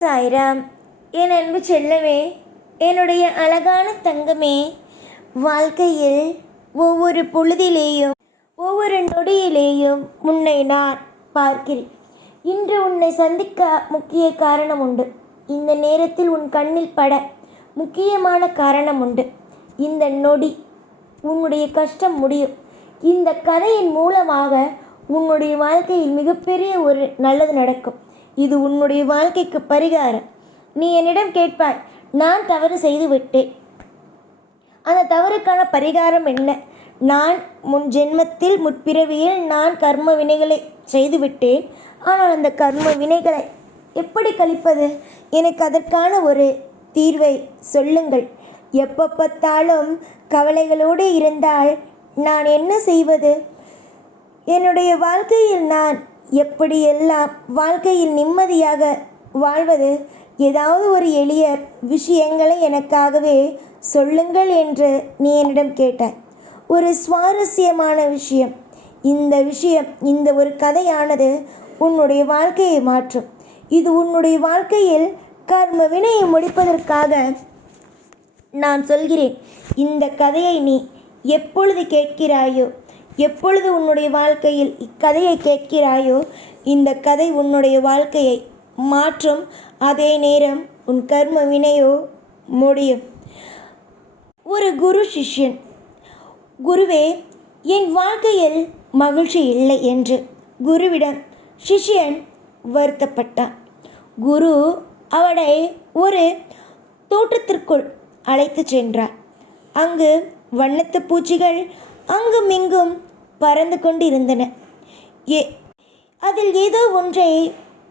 சாய்ராம். என் அன்பு செல்லவே, என்னுடைய அழகான தங்கமே, வாழ்க்கையில் ஒவ்வொரு பொழுதிலேயும் ஒவ்வொரு நொடியிலேயும் உன்னை நான் பார்க்கிறேன். இன்று உன்னை சந்திக்க முக்கிய காரணம் உண்டு. இந்த நேரத்தில் உன் கண்ணில் பட முக்கியமான காரணம் உண்டு. இந்த நொடி உன்னுடைய கஷ்டம் முடியும். இந்த கதையின் மூலமாக உன்னுடைய வாழ்க்கையில் மிகப்பெரிய ஒரு நல்லது நடக்கும். இது உன்னுடைய வாழ்க்கைக்கு பரிகாரம். நீ என்னிடம் கேட்பாய், நான் தவறு செய்து விட்டேன், அந்த தவறுக்கான பரிகாரம் என்ன? நான் முன் ஜென்மத்தில் முற்பிறவியில் நான் கர்ம வினைகளை செய்துவிட்டேன். ஆனால் அந்த கர்ம வினைகளை எப்படி கழிப்பது? எனக்கு அதற்கான ஒரு தீர்வை சொல்லுங்கள். எப்போ பார்த்தாலும் கவலைகளோடு இருந்தால் நான் என்ன செய்வது? என்னுடைய வாழ்க்கையில் நான் எப்படியெல்லாம் வாழ்க்கையில் நிம்மதியாக வாழ்வது? ஏதாவது ஒரு எளிய விஷயங்களை எனக்காகவே சொல்லுங்கள் என்று நீ என்னிடம் கேட்டாய். ஒரு சுவாரஸ்யமான விஷயம். இந்த ஒரு கதையானது உன்னுடைய வாழ்க்கையை மாற்றும். இது உன்னுடைய வாழ்க்கையில் கர்ம வினையை முடிப்பதற்காக நான் சொல்கிறேன். இந்த கதையை நீ எப்பொழுது கேட்கிறாயோ, எப்பொழுது உன்னுடைய வாழ்க்கையில் இக்கதையை கேட்கிறாயோ, இந்த கதை உன்னுடைய வாழ்க்கையை மாற்றும். அதே நேரம் உன் கர்ம வினையோ முடியும். ஒரு குரு சிஷ்யன். குருவே, என் வாழ்க்கையில் மகிழ்ச்சி இல்லை என்று குருவிடம் சிஷ்யன் வருத்தப்பட்டான். குரு அவனை ஒரு தோட்டத்திற்குள் அழைத்து சென்றார். அங்கு வண்ணத்து பூச்சிகள் அங்குமிங்கும் பறந்து கொண்டு இருந்தன. அதில் ஏதோ ஒன்றை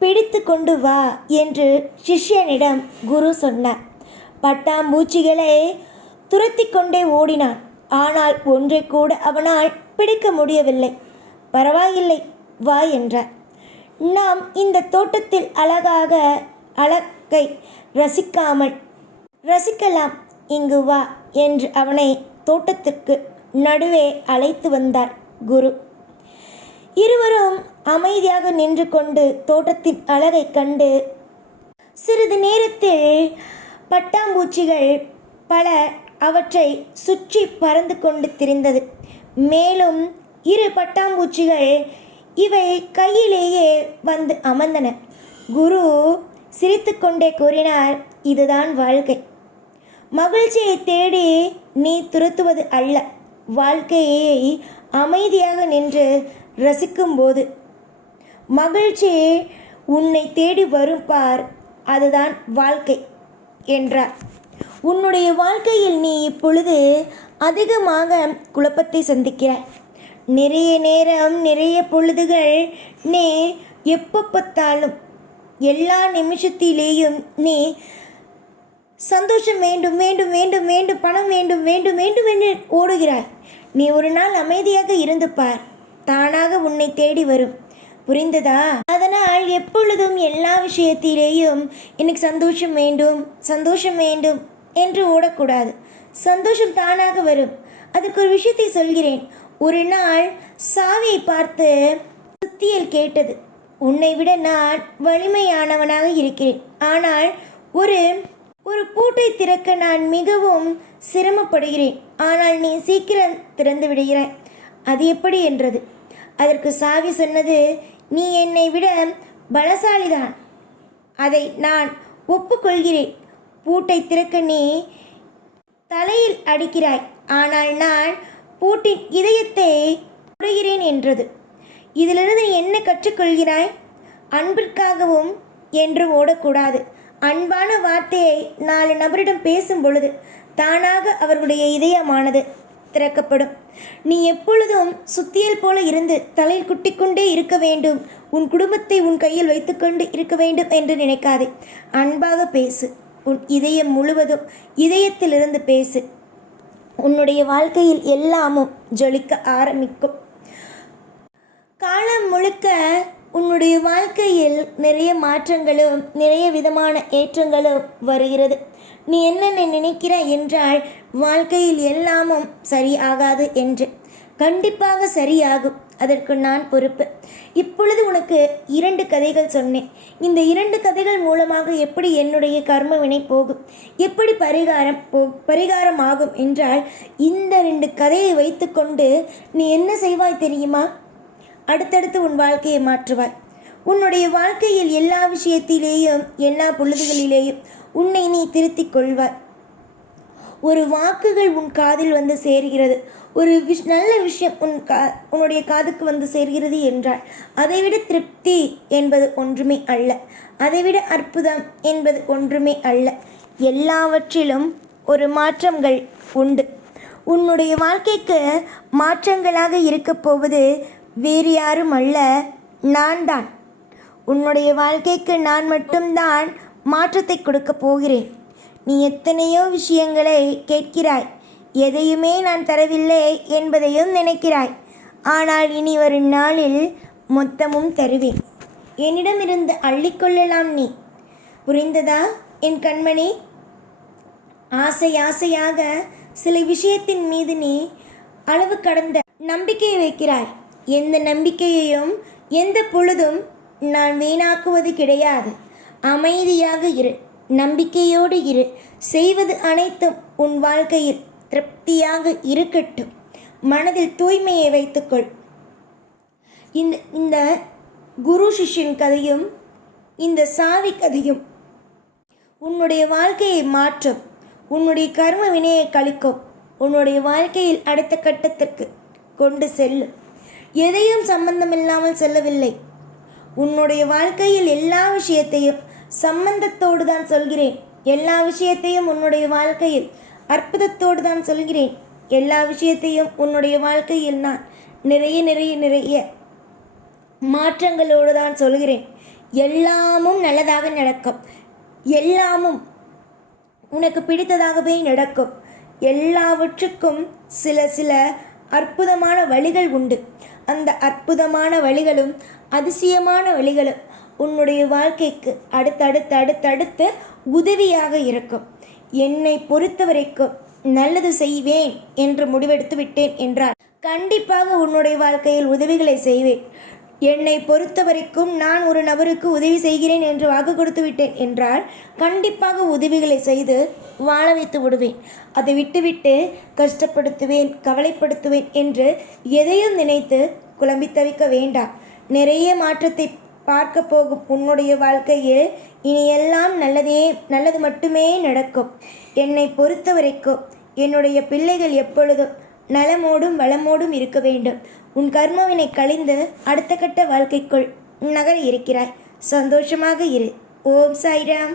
பிடித்து கொண்டு வா என்று சிஷ்யனிடம் குரு சொன்னார். பட்டாம்பூச்சிகளை துரத்தி கொண்டே ஓடினான். ஆனால் ஒன்றை கூட அவனால் பிடிக்க முடியவில்லை. பரவாயில்லை, வா என்றார். நாம் இந்த தோட்டத்தில் அழகை ரசிக்கலாம், இங்கு வா என்று அவனை தோட்டத்திற்கு நடுவே அழைத்து வந்தார் குரு. இருவரும் அமைதியாக நின்று கொண்டு தோட்டத்தின் அழகை கண்டு சிறிது நேரத்தில் பட்டாம்பூச்சிகள் பல அவற்றை சுற்றி பறந்து கொண்டு திரிந்தது. மேலும் 2 பட்டாம்பூச்சிகள் இவை கையிலேயே வந்து அமர்ந்தன. குரு சிரித்துக்கொண்டே கூறினார், இதுதான் வாழ்க்கை. மகிழ்ச்சியை தேடி நீ துரத்துவது அல்ல, வாழ்க்கையை அமைதியாக நின்று ரசிக்கும்போது மகிழ்ச்சி உன்னை தேடி வரும் பார், அதுதான் வாழ்க்கை என்றார். உன்னுடைய வாழ்க்கையில் நீ இப்பொழுது அதிகமாக குழப்பத்தை சந்திக்கிறாய். நிறைய நேரம், நிறைய பொழுதுகள் நீ எப்போ பார்த்தாலும் எல்லா நிமிஷத்திலேயும் நீ சந்தோஷம் வேண்டும் வேண்டும் வேண்டும் வேண்டும், பணம் வேண்டும் வேண்டும் வேண்டும் என்று ஓடுகிறாய். நீ ஒரு நாள் அமைதியாக இருந்து பார், தானாக உன்னை தேடி வரும். புரிந்ததா? அதனால் எப்பொழுதும் எல்லா விஷயத்திலேயும் எனக்கு சந்தோஷம் வேண்டும் சந்தோஷம் வேண்டும் என்று ஓடக்கூடாது. சந்தோஷம் தானாக வரும். அதுக்கு ஒரு விஷயத்தை சொல்கிறேன். ஒரு நாள் சாவியை பார்த்து சுத்தியல் கேட்டது, உன்னை விட நான் வலிமையானவனாக இருக்கிறேன், ஆனால் ஒரு பூட்டை திறக்க நான் மிகவும் சிரமப்படுகிறேன், ஆனால் நீ சீக்கிரம் திறந்து விடுகிறாய், அது எப்படி என்றது. அதற்கு சாவி சொன்னது, நீ என்னை விட பலசாலிதான், அதை நான் ஒப்புக்கொள்கிறேன். பூட்டை திறக்க நீ தலையில் அடிக்கிறாய், ஆனால் நான் பூட்டின் இதயத்தை தொடுகிறேன் என்றது. இதிலிருந்து நீ என்ன கற்றுக்கொள்கிறாய்? அன்பிற்காகவும் என்று ஓடக்கூடாது. அன்பான வார்த்தையை 4 நபரிடம் பேசும் பொழுது தானாக அவர்களுடைய இதயமானது திறக்கப்படும். நீ எப்பொழுதும் சுத்தியல் போல இருந்து தலையில் குட்டிக்கொண்டே இருக்க வேண்டும், உன் குடும்பத்தை உன் கையில் வைத்துக்கொண்டு இருக்க வேண்டும் என்று நினைக்காதே. அன்பாக பேசு. உன் இதயம் முழுவதும் இதயத்திலிருந்து பேசு. உன்னுடைய வாழ்க்கையில் எல்லாமும் ஜொலிக்க ஆரம்பிக்கும். காலம் முழுக்க உன்னுடைய வாழ்க்கையில் நிறைய மாற்றங்களும் நிறைய விதமான ஏற்றங்களும் வருகிறது. நீ என்னென்ன நினைக்கிறாய் என்றால் வாழ்க்கையில் எல்லாமும் சரியாகாது என்று. கண்டிப்பாக சரியாகும். அதற்கு நான் பொறுப்பு. இப்பொழுது உனக்கு 2 கதைகள் சொன்னேன். இந்த 2 கதைகள் மூலமாக எப்படி என்னுடைய கர்ம வினை போகும், எப்படி பரிகாரமாகும் என்றால், இந்த 2 கதையை வைத்துக்கொண்டு நீ என்ன செய்வாய் தெரியுமா? அடுத்தடுத்து உன் வாழ்க்கையை மாற்றுவாய். உன்னுடைய வாழ்க்கையில் எல்லா விஷயத்திலேயும் எல்லா பொழுதுகளிலேயும் உன்னை நீ திருத்திக் கொள்வாய். ஒரு வாக்குகள் உன் காதில் வந்து சேர்கிறது, ஒரு நல்ல விஷயம் உன்னுடைய காதுக்கு வந்து சேர்கிறது என்றால் அதைவிட திருப்தி என்பது ஒன்றுமே அல்ல, அதைவிட அற்புதம் என்பது ஒன்றுமே அல்ல. எல்லாவற்றிலும் ஒரு மாற்றங்கள் உண்டு. உன்னுடைய வாழ்க்கைக்கு மாற்றங்களாக இருக்கப் போவது வேறு யாரும் அல்ல, நான் தான். உன்னுடைய வாழ்க்கைக்கு நான் மட்டும்தான் மாற்றத்தை கொடுக்கப் போகிறேன். நீ எத்தனையோ விஷயங்களை கேட்கிறாய், எதையுமே நான் தரவில்லை என்பதையும் நினைக்கிறாய். ஆனால் இனி வரும் நாளில் மொத்தமும் தருவேன். என்னிடமிருந்து அள்ளிக்கொள்ளலாம் நீ. புரிந்ததா என் கண்மணி? ஆசையாக சில விஷயத்தின் மீது நீ அளவு கடந்த நம்பிக்கையை வைக்கிறாய். எந்த நம்பிக்கையையும் எந்த பொழுதும் நான் வீணாக்குவது கிடையாது. அமைதியாக இரு, நம்பிக்கையோடு இரு. செய்வது அனைத்தும் உன் வாழ்க்கையில் திருப்தியாக இருக்கட்டும். மனதில் தூய்மையை வைத்துக்கொள். இந்த குரு சிஷ்யன் கதையும் இந்த சாவி கதையும் உன்னுடைய வாழ்க்கையை மாற்றும், உன்னுடைய கர்ம வினையை கழிக்கும், உன்னுடைய வாழ்க்கையில் அடுத்த கட்டத்திற்கு கொண்டு செல்லும். எதையும் சம்பந்தமில்லாமல் செல்லவில்லை. உன்னுடைய வாழ்க்கையில் எல்லா விஷயத்தையும் சம்பந்தத்தோடு தான் சொல்கிறேன். எல்லா விஷயத்தையும் உன்னுடைய வாழ்க்கையில் அற்புதத்தோடு தான் சொல்கிறேன். எல்லா விஷயத்தையும் உன்னுடைய வாழ்க்கையில் நான் நிறைய மாற்றங்களோடு தான் சொல்கிறேன். எல்லாமும் நல்லதாக நடக்கும். எல்லாமும் உனக்கு பிடித்ததாகவே நடக்கும். எல்லாவற்றுக்கும் சில அற்புதமான வழிகள் உண்டு. அந்த அற்புதமான வழிகளும் அதிசயமான வழிகளும் உன்னுடைய வாழ்க்கைக்கு அடுத்தடுத்து உதவியாக இருக்கும். என்னை பொறுத்த வரைக்கும் நல்லது செய்வேன் என்று முடிவெடுத்து விட்டேன் என்றால் கண்டிப்பாக உன்னுடைய வாழ்க்கையில் உதவிகளை செய்வேன். என்னை பொறுத்த வரைக்கும் நான் ஒரு நபருக்கு உதவி செய்கிறேன் என்று வாக்கு கொடுத்து விட்டேன் என்றால் கண்டிப்பாக உதவிகளை செய்து வாழ வைத்து விடுவேன். அதை விட்டுவிட்டு கஷ்டப்படுத்துவேன், கவலைப்படுத்துவேன் என்று எதையும் நினைத்து குழம்பி தவிக்க வேண்டாம். நிறைய மாற்றத்தை பார்க்க போகும் உன்னுடைய வாழ்க்கையில் இனி எல்லாம் நல்லது மட்டுமே நடக்கும். என்னை பொறுத்த வரைக்கும் என்னுடைய பிள்ளைகள் எப்பொழுதும் நலமோடும் வளமோடும் இருக்க வேண்டும். உன் கர்மவினை கழிந்து அடுத்த கட்ட வாழ்க்கைக்குள் நகர இருக்கிறாய். சந்தோஷமாக இரு. ஓம் சாய்ராம்.